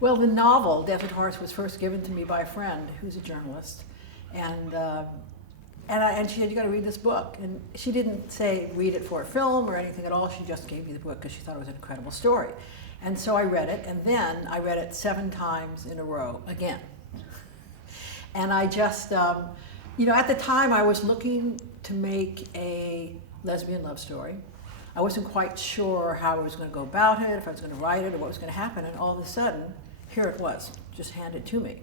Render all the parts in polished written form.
Well, the novel, Deathly Horse, was first given to me by a friend who's a journalist. And she said, you got to read this book. And she didn't say read it for a film or anything at all. She just gave me the book because she thought it was an incredible story. And so I read it, and then I read it 7 times in a row again. And I just, you know, at the time I was looking to make a lesbian love story. I wasn't quite sure how I was going to go about it, if I was going to write it, or what was going to happen. And all of a sudden, here it was, just handed to me.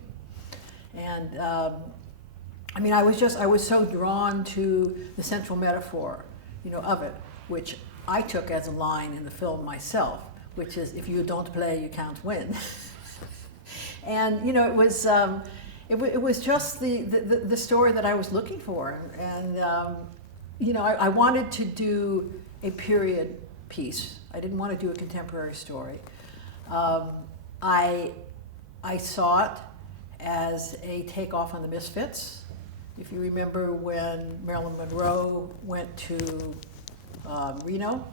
And I mean, I was so drawn to the central metaphor, you know, of it, which I took as a line in the film myself, which is, if you don't play, you can't win. And, you know, it was just the story that I was looking for. And you know, I wanted to do a period piece. I didn't want to do a contemporary story. I saw it as a takeoff on the Misfits. If you remember when Marilyn Monroe went to Reno,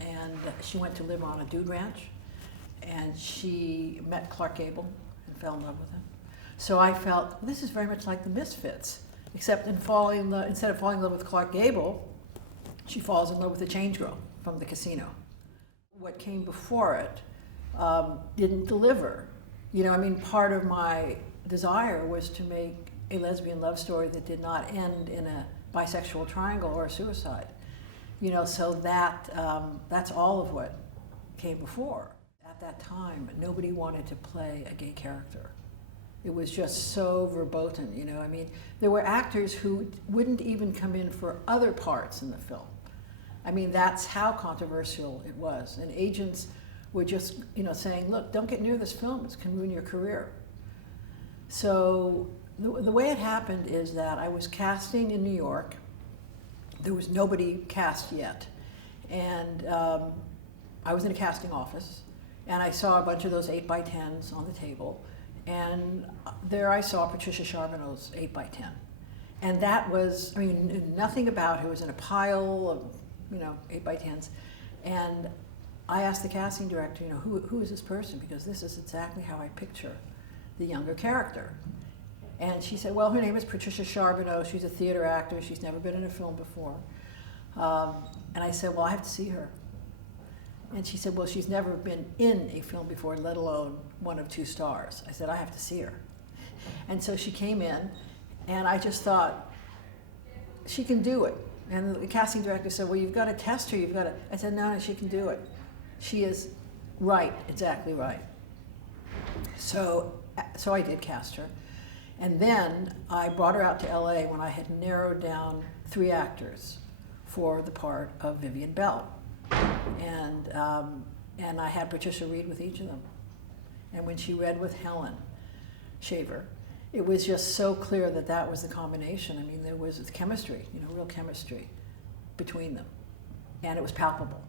and she went to live on a dude ranch, and she met Clark Gable and fell in love with him. So I felt, well, this is very much like the Misfits, except instead of falling in love with Clark Gable, she falls in love with the change girl from the casino. What came before it didn't deliver. You know, I mean, part of my desire was to make a lesbian love story that did not end in a bisexual triangle or a suicide. You know, so that's all of what came before. At that time, nobody wanted to play a gay character. It was just so verboten, you know. I mean, there were actors who wouldn't even come in for other parts in the film. I mean, that's how controversial it was. And agents were just, you know, saying, look, don't get near this film, it can ruin your career. So the way it happened is that I was casting in New York. There was nobody cast yet. And I was in a casting office, and I saw a bunch of those 8x10s on the table. And there I saw Patricia Charbonneau's 8x10. And that was, I mean, knew nothing about her. It was in a pile of, you know, 8x10s. And I asked the casting director, you know, who is this person? Because this is exactly how I picture the younger character. And she said, well, her name is Patricia Charbonneau. She's a theater actor. She's never been in a film before. And I said, well, I have to see her. And she said, well, she's never been in a film before, let alone one of 2 stars. I said, I have to see her. And so she came in, and I just thought, she can do it. And the casting director said, well, you've got to test her. You've got to. I said, no, she can do it. She is right, exactly right. So I did cast her. And then I brought her out to LA when I had narrowed down 3 actors for the part of Vivian Bell. And I had Patricia read with each of them. And when she read with Helen Shaver, it was just so clear that that was the combination. I mean, there was chemistry, you know, real chemistry between them. And it was palpable.